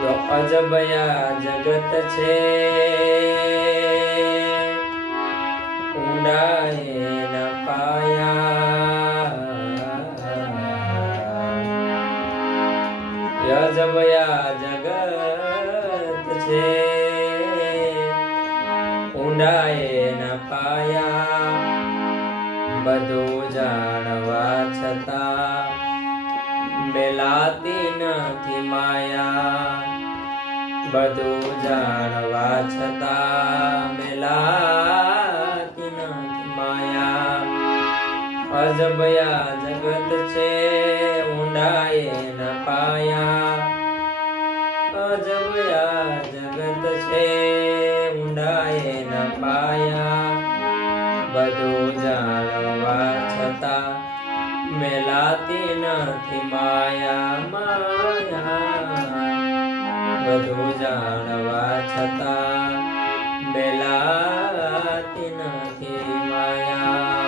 તો અજબયા જગત છે ઊંડાએ ન પાયા અજબયા જગત છે ઊંડાએ ન પાયા બધું જાણવા છતાં મેલાતી નથી માયા બધું જાણવા છતાં મેલાતી નથી માયા અજબયા જગત છે ઊંડાએ ન પાયા અજબયા જગત છે ઊંડાએ ન પાયા બધું જાણવા છતાં મેલાતી નથી માયા માયા બધું જાણવા છતાં મેલાતી નથી માયા